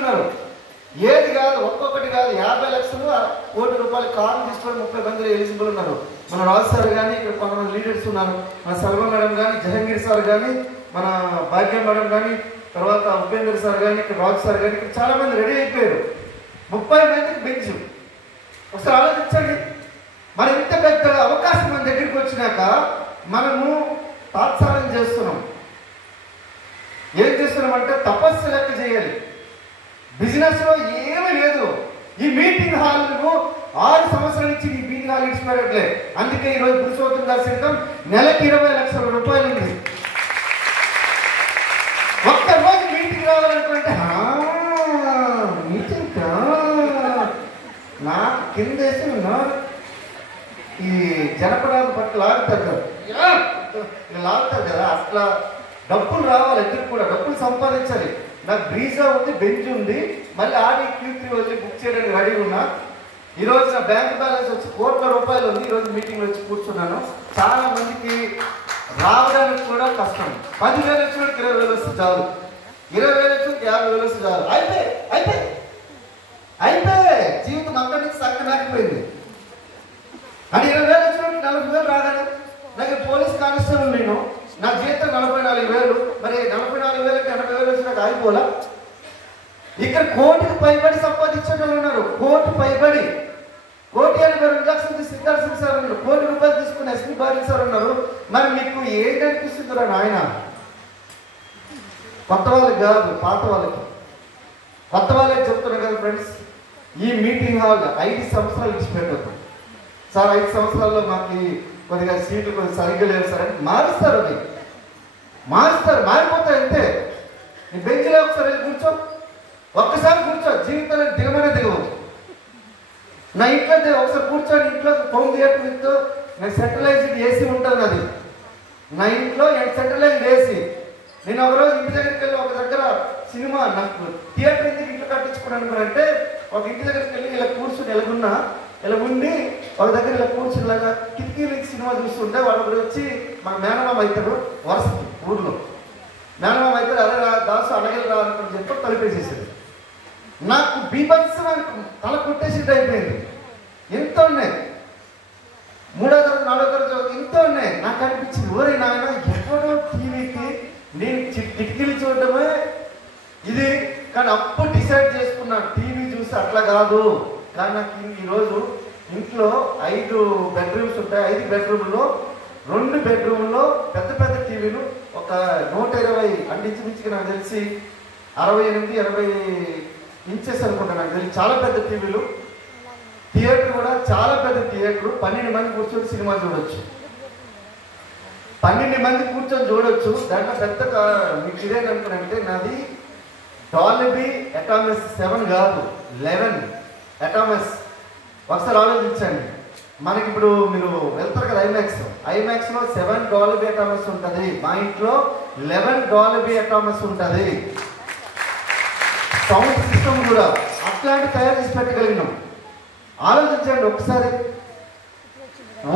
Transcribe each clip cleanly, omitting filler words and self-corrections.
ఉన్నారు. ఏది కాదు, ఒక్కొక్కటి కాదు, 50 లక్షలు, 1 కోటి రూపాయలు కారు తీసుకొని 30 మంది ఎలిజిబుల్ ఉన్నారు. మన రాజు సార్ కానీ, ఇక్కడ కొంతమంది లీడర్స్ ఉన్నారు, మన సర్వ మేడం కానీ, జహంగీర్ సార్ కానీ, మన భాగ్యం మేడం కానీ, తర్వాత ఉపేంద్ర సార్ కానీ, ఇక్కడ రాజు సార్ కానీ, ఇక్కడ చాలా మంది రెడీ అయిపోయారు. 30 మందికి బెంచ్. ఒకసారి ఆలోచించండి, మరి ఇంత పెద్ద అవకాశం మన దగ్గరికి వచ్చినాక మనము తాత్సారం చేస్తున్నాం. ఏం చేస్తున్నామంటే తపస్సు లెక్క చేయాలి. బిజినెస్ లో ఏమీ లేదు. ఈ మీటింగ్ హాల్ 6 సంవత్సరాల నుంచి ఈ మీటింగ్ హాల్ ఇచ్చిపోయట్లే. అందుకే ఈరోజు పురుషోత్తం గారి సిద్ధం నెలకి 20 లక్షల రూపాయలు ఉంది. ఒక్క రోజు మీటింగ్ రావాలనుకుంటే మీటింగ్ నా కింద వేసి ఈ జనపడాల పట్ల లాగుతారు కదా, లాగుతారు కదా, అట్లా డబ్బులు రావాలి. ఎందుకు కూడా డబ్బులు సంపాదించాలి. నాకు బ్రీజా ఉంది, బెంచ్ ఉంది, మళ్ళీ ఆడి Q3 వచ్చి బుక్ చేయడానికి రెడీ ఉన్నా. ఈరోజు నా బ్యాంక్ బ్యాలెన్స్ వచ్చి 1 కోట్ల రూపాయలు ఉంది. ఈరోజు మీటింగ్లో వచ్చి కూర్చున్నాను. చాలా మందికి రావడానికి కూడా కష్టం. 10,000 వచ్చినోడికి 20,000 వస్తే చాలు, 20,000 వచ్చినోడికి 50,000 వస్తే చాలు. అయిపోయి జీవితం అక్కడి నుంచి సక్కనాకపోయింది. అని 20,000 వచ్చినోడికి 40,000 రాగానే నాకు పోలీస్ కానిస్టేబుల్ నేను, నా జీతం 44,000. మరి 44,000కి 80,000 వచ్చినాక ఆగిపోలా? ఇక్కడ 1 కోటికి పైబడి సంపాదించే వాళ్ళు ఉన్నారు. 1 కోటి పైబడి, 1,82 లక్షలు సిద్ధార్థ సింగ్ సార్ ఉన్నారు, 1 కోటి రూపాయలు తీసుకుని ఎస్పీ బారీ సార్ ఉన్నారు. మరి మీకు ఏంటనిపిస్తుందిరా నాయన? కొత్త వాళ్ళకి కాదు, పాత వాళ్ళకి. కొత్త వాళ్ళకి చెప్తున్నారు కదా ఫ్రెండ్స్, ఈ మీటింగ్ హాల్ 5 సంవత్సరాలు ఇచ్చిపెట్టద్దు సార్. 5 సంవత్సరాల్లో మాకు కొద్దిగా సీట్లు కొద్దిగా సరిగ్గా లేవు సార్ అని మారుస్తారు. అది మారుస్తారు, మారిపోతాయి అంతే. నీ బెంచ్లో ఒకసారి వెళ్ళి కూర్చో, ఒక్కసారి కూర్చో, జీవితంలో దిగమనే దిగవు. నా ఇంట్లో ఒకసారి కూర్చొని, ఇంట్లో హోమ్ థియేటర్ విత్ నాకు సెంట్రలైజ్డ్ ఏసీ ఉంటుంది. అది నా ఇంట్లో సెంట్రలైజ్డ్ ఏసీ. నేను ఒకరోజు ఇంటి దగ్గరికి వెళ్ళి ఒక దగ్గర సినిమా, నాకు థియేటర్ ఎందుకు ఇంట్లో కట్టించుకున్నాను అంటే, ఒక ఇంటి దగ్గరికి వెళ్ళి ఇలా కూర్చుని ఎలాగున్నా ఇలా ఉండి ఒక దగ్గర ఇలా కూర్చుని ఇలాగా కిటికీలకి సినిమా చూస్తుంటే వాడు వచ్చి మన మేనమామ అవుతాడు, వరుసకి ఊర్లో మేనమామ అవుతాడు. అదే దాసు అడగలు రా అనుకుని చెప్పి తలిపేసేసాడు. నాకు బీభత్సమైన తల కొట్టేసినట్టు అయిపోయింది. ఎంత ఉన్నాయి, 3వ తరగతి 4వ తరగతి ఎంత ఉన్నాయి. నాకు అనిపించింది, ఓరే నాయన ఎక్కడో టీవీకి నేను కిటికీలు చూడటమే ఇది. కానీ అప్పుడు డిసైడ్ చేసుకున్నాను, టీవీ చూసి అట్లా కాదు. కానీ నాకు ఈరోజు ఇంట్లో 5 బెడ్రూమ్స్ ఉంటాయి. 5 బెడ్రూమ్లో 2 బెడ్రూమ్లో పెద్ద పెద్ద టీవీలు, ఒక 120 అంటే ఇంచుమించుగా నాకు తెలిసి 68-80 ఇంచెస్ అనుకుంటా నాకు తెలిసి, చాలా పెద్ద టీవీలు. థియేటర్ కూడా చాలా పెద్ద థియేటర్. 12 మంది కూర్చొని సినిమా చూడొచ్చు. 12 మంది కూర్చొని చూడొచ్చు. దాంట్లో పెద్ద మీకు ఇదేంటనుకున్నానంటే, నాది డాల్బీ అటామస్ 7 కాదు, 11 అటామస్. ఒకసారి ఆలోచించండి, మనకి ఇప్పుడు మీరు వెళ్తారు కదా ఐమాక్స్లో 7 డాల్బీ అటామస్ ఉంటుంది. మా ఇంట్లో 11 డాల్బీ అటామస్ ఉంటుంది. సౌండ్ సిస్టమ్ కూడా అట్లాంటి తయారు చేసి పెట్టగలిగినాం. ఆలోచించండి ఒకసారి.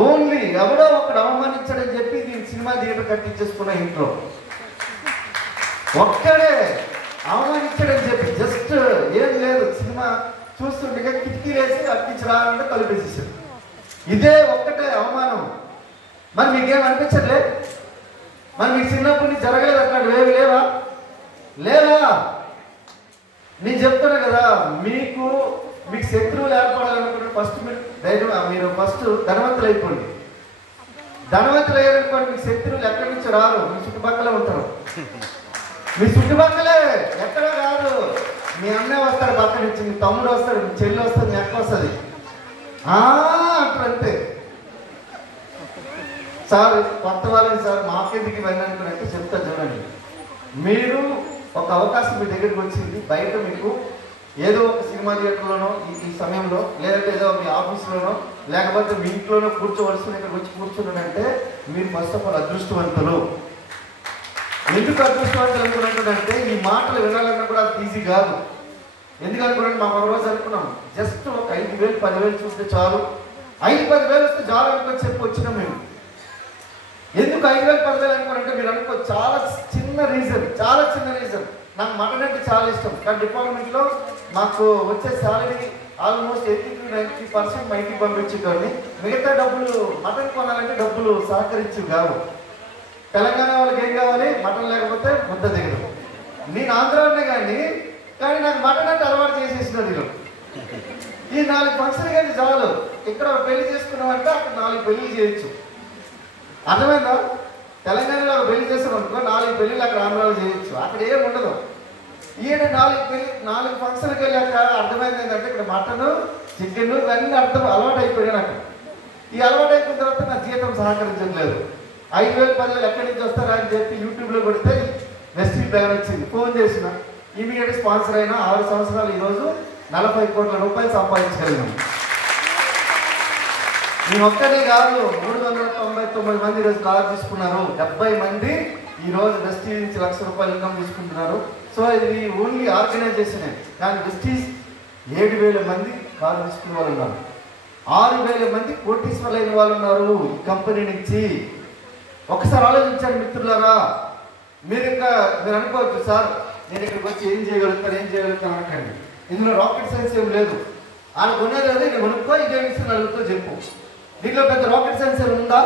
ఓన్లీ ఎవడో ఒకడు అవమానించాడని చెప్పి దీని సినిమా థియేటర్ కట్టించేసుకున్న ఇంట్లో ఒక్కడే అవమానించాడని చెప్పి జస్ట్ ఏం లేదు, సినిమా చూస్తుండగా కిటికీ వేసి అర్పించరాలంటే కలిపేసేసాడు. ఇదే ఒక్కటే అవమానం. మరి మీకేం అనిపించట్లే? మరి మీకు చిన్నప్పటి నుంచి జరగలేదు అట్లాంటివి ఏమి లేవా? నేను చెప్తున్నా కదా, మీకు శత్రువులు ఏర్పడాలనుకుంటే ఫస్ట్ మీరు ఫస్ట్ ధనవంతులు అయిపోండి. ధనవంతులు అయ్యారనుకోండి, మీకు శత్రువులు ఎక్కడి నుంచి రారు, మీ చుట్టుపక్కలే ఉంటారు. మీ చుట్టుపక్కలే, ఎక్కడ రాదు. మీ అన్నయ్య వస్తాడు పక్క నుంచి, మీ తమ్ముడు వస్తాడు, మీ చెల్లి వస్తుంది, మీ అక్క వస్తుంది అంటారు అంతే. సార్ కొత్త వాళ్ళని సార్ మాకెందుకు ఇవన్నీ అనుకున్నట్టు చెప్తా చూడండి. మీరు ఒక అవకాశం మీ దగ్గరికి వచ్చింది, బయట మీకు ఏదో ఒక సినిమా థియేటర్లోనో ఈ సమయంలో, లేదంటే ఏదో మీ ఆఫీస్లోనో, లేకపోతే మీ ఇంట్లోనో కూర్చోవలసిన ఇక్కడికి వచ్చి కూర్చున్నాడంటే మీరు ఫస్ట్ ఆఫ్ ఆల్ అదృష్టవంతులు. ఎందుకు అదృష్టవంతులు అనుకున్నట్టుంటే, ఈ మాటలు వినాలన్నా కూడా అది ఈజీ కాదు. ఎందుకనుకున్నాను, మా రోజు అనుకున్నాం జస్ట్ ఒక 5,000 10,000 చూస్తే చాలు, 5-10,000 వస్తే చాలు అనుకొని చెప్పి వచ్చినాం మేము. ఎందుకు 5,000 10,000 అనుకోనంటే మీరు అనుకో, చాలా చిన్న రీజన్. నాకు మటన్ అంటే చాలా ఇష్టం. కానీ డిపార్ట్మెంట్లో మాకు వచ్చే శాలరీ ఆల్మోస్ట్ 80-90% మా ఇంటికి పంపించేటోని. మిగతా డబ్బులు మటన్ కొనాలంటే డబ్బులు సహకరించి కావు. తెలంగాణ వాళ్ళకి ఏం కావాలి? మటన్ లేకపోతే ముద్ద దిగదు. నేను ఆంధ్రానే కానీ నాకు మటన్ అంటే అలవాటు చేసేసినాడు వీళ్ళు. ఈ 4 ఫంక్షన్ కానీ చాలు. ఇక్కడ పెళ్లి చేసుకున్నామంటే అక్కడ 4 పెళ్లి చేయొచ్చు. అర్థమైందా? తెలంగాణలో పెళ్లి చేస్తామనుకో 4 పెళ్లిళ్ళు అక్కడ ఆంధ్రాలో చేయొచ్చు. అక్కడ ఏం ఉండదు. ఈయన 4 ఫంక్షన్కి వెళ్ళాక అర్థమైంది ఏంటంటే ఇక్కడ మటన్, చికెన్ ఇవన్నీ అలవాటు అయిపోయాయి నాకు. ఈ అలవాటు అయిపోయిన తర్వాత నా జీతం సహకరించట్లేదు. 5,000 10,000 ఎక్కడి నుంచి వస్తారా అని చెప్పి యూట్యూబ్లో కొడితే వెస్టింగ్ బ్యాన్ వచ్చింది. ఫోన్ చేసిన ఇమీడియట్ స్పాన్సర్ అయిన 6 సంవత్సరాలు ఈరోజు 40 కోట్ల రూపాయలు సంపాదించగలిగాం. నేను ఒక్కడే కాదు, 399 మంది ఈరోజు కారు తీసుకున్నారు. 70 మంది ఈరోజు వెస్టీజ్ నుంచి ₹1,00,000 ఇన్కమ్ తీసుకుంటున్నారు. సో ఇది ఓన్లీ ఆర్గనైజేషన్. కానీ వెస్టీజ్ 7,000 మంది కారు తీసుకునే వాళ్ళు ఉన్నారు. 6,000 మంది కోటీశ్వర్లైన వాళ్ళు ఉన్నారు ఈ కంపెనీ నుంచి. ఒకసారి ఆలోచించండి మిత్రులారా. మీరు అనుకోవచ్చు, సార్ నేను ఇక్కడికి వచ్చి ఏం చేయగలుగుతాను అనకండి. ఇందులో రాకెట్ సైన్స్ ఏం లేదు. ఆయన కొనేది లేదు, నేను కొనుక్కో ఇదే విషయం నలుగుతో చెప్పు. దీంట్లో పెద్ద రాకెట్ సైన్స్ ఏమి ఉందా?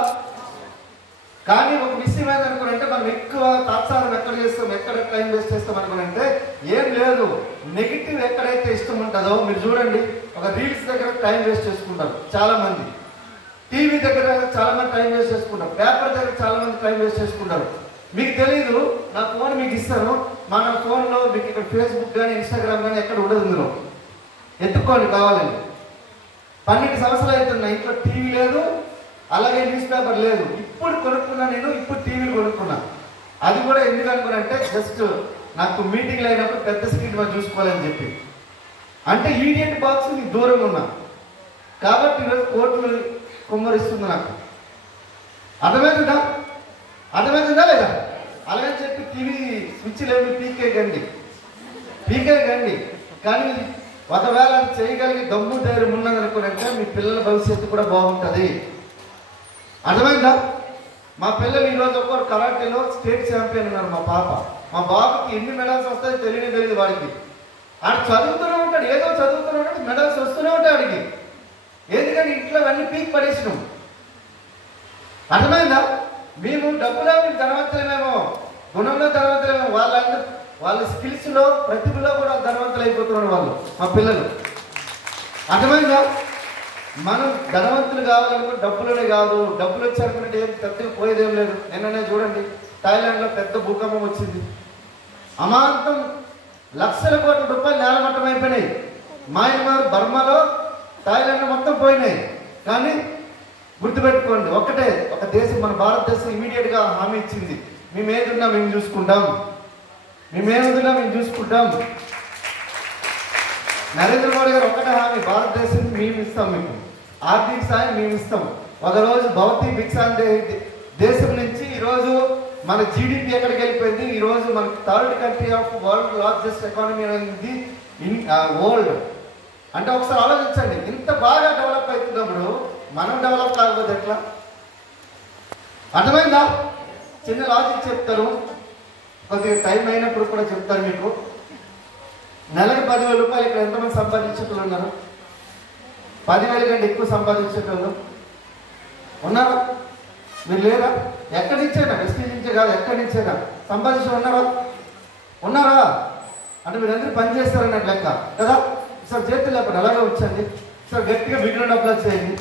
కానీ ఒక విషయం ఏదనుకోనంటే మనం ఎక్కువ తాత్సారం ఎక్కడ చేస్తాం, ఎక్కడ టైం వేస్ట్ చేస్తాం అనుకోనంటే ఏం లేదు. నెగిటివ్ ఎక్కడైతే ఇష్టం ఉంటుందో మీరు చూడండి. ఒక రీల్స్ దగ్గర టైం వేస్ట్ చేసుకుంటారు చాలా మంది, టీవీ దగ్గర చాలా మంది టైం వేస్ట్ చేసుకుంటారు, పేపర్ దగ్గర చాలా మంది టైం వేస్ట్ చేసుకుంటారు. మీకు తెలీదు, నా ఫోన్ మీకు ఇస్తాను. మన ఫోన్లో మీకు ఇక్కడ ఫేస్బుక్ కానీ ఇన్స్టాగ్రామ్ కానీ ఎక్కడ ఉండదు. ఇందులో ఎత్తుక్కోండి కావాలండి. 12 సంవత్సరాలు అవుతున్నా ఇంట్లో టీవీ లేదు, అలాగే న్యూస్ పేపర్ లేదు. ఇప్పుడు కొనుక్కున్నా, నేను ఇప్పుడు టీవీలు కొనుక్కున్నా. అది కూడా ఎందుకు అనుకున్నానంటే జస్ట్ నాకు మీటింగ్లు అయినప్పుడు పెద్ద స్క్రీన్ మనం చూసుకోవాలని చెప్పి. అంటే ఈడియట్ బాక్స్ నీకు దూరంగా ఉన్నా కాబట్టి ఈరోజు కోట్లు కుమ్మరిస్తుంది నాకు. అర్థమవుతుందా లేదా? అలాగని చెప్పి టీవీ స్విచ్ లేదు పీకే గండి. కానీ ఒకవేళ అది చేయగలిగి దమ్ము ధైర్యం ఉన్నదనుకోనంటే మీ పిల్లల భవిష్యత్తు కూడా బాగుంటుంది. అర్థమైందా? మా పిల్లలు ఈరోజు ఒక్కరు కరాటేలో స్టేట్ ఛాంపియన్ ఉన్నారు. మా బాబుకి ఎన్ని మెడల్స్ వస్తాయో తెలియదు వాడికి. ఆడు చదువుతూనే ఉంటాడు, ఏదో చదువుతూనే ఉంటాడు, మెడల్స్ వస్తూనే ఉంటాయి ఆడికి. ఎందుకని ఇంట్లో అన్ని పీక్ పడేసినాం. అర్థమైందా? మేము డబ్బులో మేము ధనవంతులేమేమో, గుణంలో ధనవంతులేమో. వాళ్ళ స్కిల్స్లో ప్రతిభలో కూడా ధనవంతులు అయిపోతున్నారు వాళ్ళు, మా పిల్లలు. అర్థమైందా? మనం ధనవంతులు కావాలనుకుంటే డబ్బులోనే కాదు. డబ్బులు వచ్చారనుకుంటే ఏం పెద్దగా పోయేదేం లేదు. నిన్ననే చూడండి, థాయిలాండ్లో పెద్ద భూకంపం వచ్చింది. అమాంతం లక్షల కోట్ల రూపాయలు నేలమట్టం అయిపోయినాయి. మయన్మార్, బర్మాలో, థాయిలాండ్ మొత్తం పోయినాయి. కానీ గుర్తుపెట్టుకోండి, ఒక దేశం, మన భారతదేశం ఇమీడియట్గా హామీ ఇచ్చింది, మేము ఏదున్నా మేము చూసుకుంటాం. నరేంద్ర మోడీ గారు ఒకటే హామీ, భారతదేశం మేము ఇస్తాం, మీకు ఆర్థిక సాయం మేము ఇస్తాం. ఒకరోజు భౌతిక భిక్షాందే దేశం నుంచి ఈరోజు మన జీడిపి ఎక్కడికి వెళ్ళిపోయింది. ఈరోజు మన 3rd country of world largest economy అనేది వరల్డ్. అంటే ఒకసారి ఆలోచించండి, ఇంత బాగా డెవలప్ అవుతున్నప్పుడు మనం డెవలప్ కాకపోతే ఎట్లా? అర్థమైందా? చిన్న లాజిక్ చెప్తారు, కొద్దిగా టైం అయినప్పుడు కూడా చెప్తారు మీకు. నెలకు 10,000 రూపాయలు ఇక్కడ ఎంతమంది సంపాదించేటోళ్ళు ఉన్నారు? 10,000 కంటే ఎక్కువ సంపాదించేటోళ్ళు ఉన్నారా? మీరు లేరా? ఎక్కడి నుంచైనా, వెస్టీజ్ నుంచే కాదు, ఎక్కడి నుంచైనా సంపాదించి ఉన్నారా? అంటే మీరు అందరూ పని చేస్తారన్నట్టు లెక్క కదా. సార్ చేతులు లేకపోతే అలాగే వచ్చండి. సార్ గట్టిగా బిగ్రౌండ్ అప్లై చేయండి.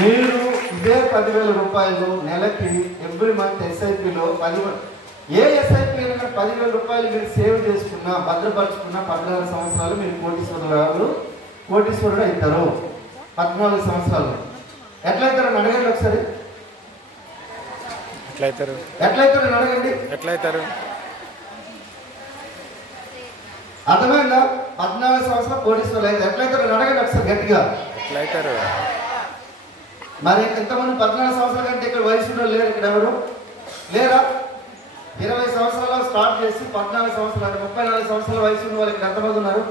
మీరు ఇదే 10,000 రూపాయలు నెలకి ఎవ్రీ మంత్ ఎస్ఐపిలో ఏ ఎస్ఐపి అయినా 10,000 రూపాయలు మీరు సేవ్ చేసుకున్నా, భద్రపరుచుకున్న 14 సంవత్సరాలు మీరు కోటీశ్వరుడు అవుతారు. 14 సంవత్సరాలు ఎట్లయితారని అడగండి ఒకసారి. ఎట్లయితారు అడగండి. అర్థమైందా? 14 సంవత్సరాలు కోటీశ్వరులు అయితే ఎట్లయితారని అడగండి ఒకసారి గట్టిగా. మరి ఎంతమంది 14 సంవత్సరాల కంటే ఇక్కడ వయసు లేరు? ఇక్కడ ఎవరు లేరా? 20 సంవత్సరాలు స్టార్ట్ చేసి 14 సంవత్సరాలు 34 సంవత్సరాల వయసు ఉన్న వాళ్ళు ఇక్కడ ఎంతమంది ఉన్నారు?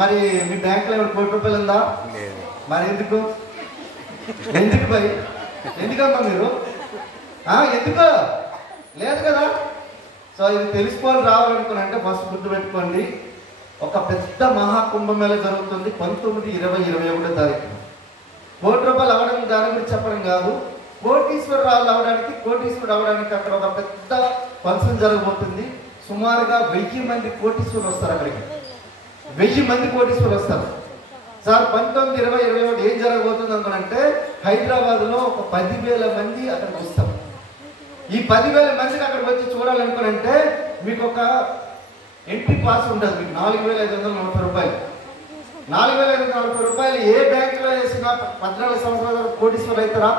మరి మీ బ్యాంకులో ఏమైనా ₹1,00,000 ఉందా? మరి ఎందుకు భయ్? ఎందుకమ్మా మీరు? ఎందుకు లేదు కదా. సో ఇది తెలుసుకొని రావాలనుకున్నానంటే ఫస్ట్ గుర్తుపెట్టుకోండి, ఒక పెద్ద మహాకుంభమేళ జరుగుతుంది 19, 20, 21 తారీఖున. కోటి రూపాయలు అవ్వడం దాని గురించి చెప్పడం కాదు, కోటీశ్వరరాలు అవడానికి, కోటీశ్వరుడు అవడానికి అక్కడ ఒక పెద్ద ఫంక్షన్ జరగబోతుంది. సుమారుగా 1000 మంది కోటీశ్వరులు వస్తారు అక్కడికి. 1000 మంది కోటీశ్వరులు వస్తారు. సార్ 19, 20, 21 ఏం జరగబోతుంది అనుకున్నంటే హైదరాబాద్లో ఒక 10,000 మంది అక్కడికి వస్తారు. ఈ 10,000 మందిని అక్కడికి వచ్చి చూడాలనుకునంటే మీకు ఒక ఎంట్రీ పాస్ ఉంటుంది. మీకు 4,540 రూపాయలు. 4,540 రూపాయలు ఏ బ్యాంకులో వేసినా 14 సంవత్సరాల కోటీశ్వరులు అవుతారా?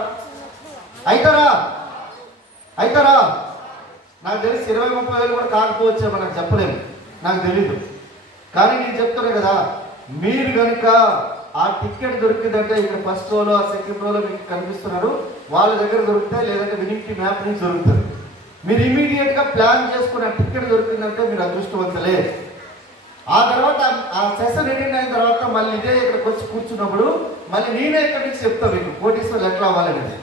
నాకు తెలిసి 20-30 వేలు కూడా కాకపోవచ్చేమో, నాకు చెప్పలేము, నాకు తెలీదు. కానీ నేను చెప్తున్నా కదా, మీరు కనుక ఆ టికెట్ దొరికిందంటే ఇక్కడ ఫస్ట్ రోలో సెకండ్ రోలో మీకు కనిపిస్తున్నారు, వాళ్ళ దగ్గర దొరుకుతాయి, లేదంటే వినింగ్కి మ్యాప్ నుంచి దొరుకుతుంది. మీరు ఇమీడియట్గా ప్లాన్ చేసుకున్న టికెట్ దొరికిందంటే మీరు అదృష్టవంతులే. ఆ తర్వాత ఆ సెషన్ ఎండింగ్ అయిన తర్వాత మళ్ళీ ఇదే ఇక్కడికి వచ్చి కూర్చున్నప్పుడు మళ్ళీ నేనే ఇక్కడి నుంచి చెప్తాను మీకు కోటీశ్వరులు ఎట్లా అవ్వాలనేది.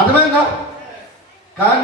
అర్థమైందా? కానీ